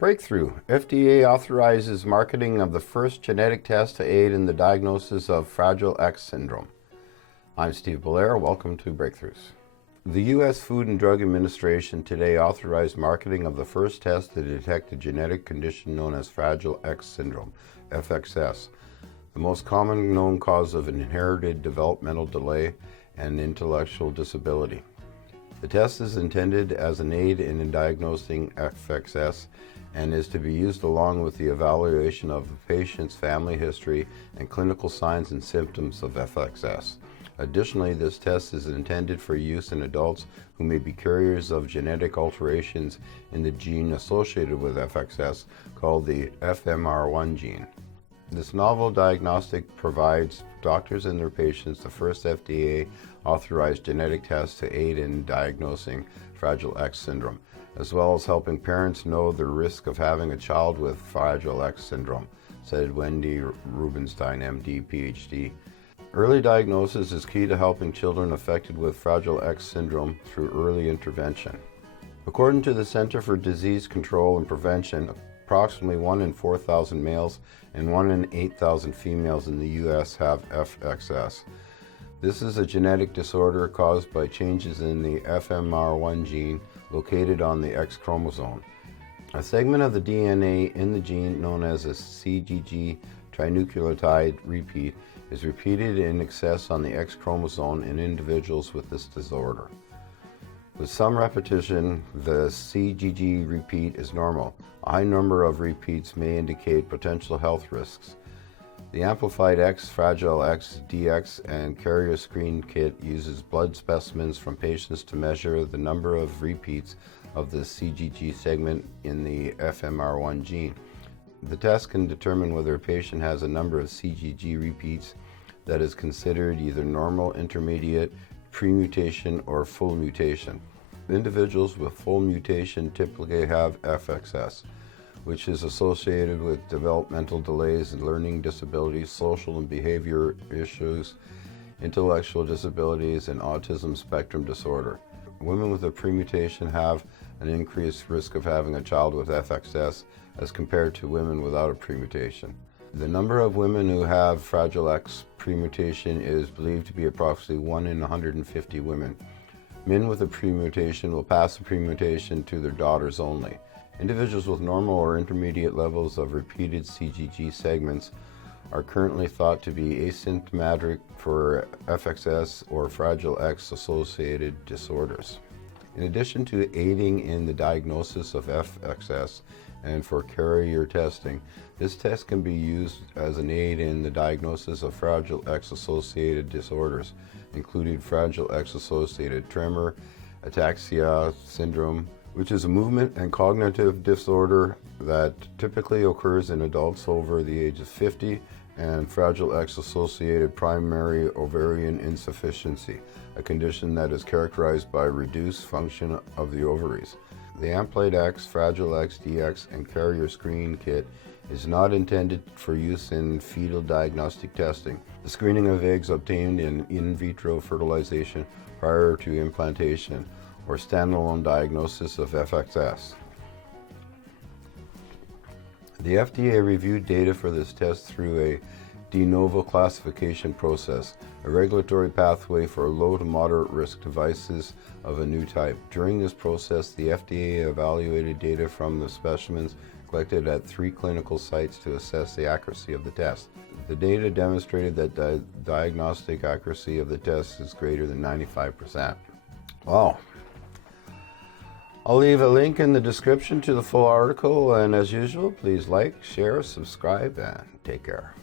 Breakthrough. FDA authorizes marketing of the first genetic test to aid in the diagnosis of Fragile X syndrome. I'm Steve Belair. Welcome to Breakthroughs. The U.S. Food and Drug Administration today authorized marketing of the first test to detect a genetic condition known as Fragile X syndrome, FXS, the most common known cause of inherited developmental delay and intellectual disability. The test is intended as an aid in diagnosing FXS and is to be used along with the evaluation of the patient's family history and clinical signs and symptoms of FXS. Additionally, this test is intended for use in adults who may be carriers of genetic alterations in the gene associated with FXS called the FMR1 gene. This novel diagnostic provides doctors and their patients the first FDA-authorized genetic test to aid in diagnosing Fragile X syndrome, as well as helping parents know the risk of having a child with Fragile X syndrome, said Wendy Rubenstein, MD, PhD. Early diagnosis is key to helping children affected with Fragile X syndrome through early intervention. According to the Center for Disease Control and Prevention, approximately 1 in 4,000 males and 1 in 8,000 females in the U.S. have FXS. This is a genetic disorder caused by changes in the FMR1 gene located on the X chromosome. A segment of the DNA in the gene known as a CGG trinucleotide repeat is repeated in excess on the X chromosome in individuals with this disorder. With some repetition, the CGG repeat is normal. A high number of repeats may indicate potential health risks. The Amplified X, Fragile X, DX, and Carrier Screen Kit uses blood specimens from patients to measure the number of repeats of the CGG segment in the FMR1 gene. The test can determine whether a patient has a number of CGG repeats that is considered either normal, intermediate, pre-mutation, or full mutation. Individuals with full mutation typically have FXS, which is associated with developmental delays and learning disabilities, social and behavior issues, intellectual disabilities, and autism spectrum disorder. Women with a pre-mutation have an increased risk of having a child with FXS as compared to women without a pre-mutation. The number of women who have Fragile X pre-mutation is believed to be approximately 1 in 150 women. Men with a pre-mutation will pass the pre-mutation to their daughters only. Individuals with normal or intermediate levels of repeated CGG segments are currently thought to be asymptomatic for FXS or Fragile X associated disorders. In addition to aiding in the diagnosis of FXS and for carrier testing, this test can be used as an aid in the diagnosis of Fragile X associated disorders, including Fragile X associated tremor, ataxia syndrome, which is a movement and cognitive disorder that typically occurs in adults over the age of 50, and Fragile X associated primary ovarian insufficiency, a condition that is characterized by reduced function of the ovaries. The Amplified X, Fragile X, DX, and Carrier Screen Kit is not intended for use in fetal diagnostic testing, the screening of eggs obtained in vitro fertilization prior to implantation, or standalone diagnosis of FXS. The FDA reviewed data for this test through a de novo classification process, a regulatory pathway for low to moderate risk devices of a new type. During this process, the FDA evaluated data from the specimens collected at 3 clinical sites to assess the accuracy of the test. The data demonstrated that the diagnostic accuracy of the test is greater than 95%. Wow. I'll leave a link in the description to the full article, and as usual, please like, share, subscribe, and take care.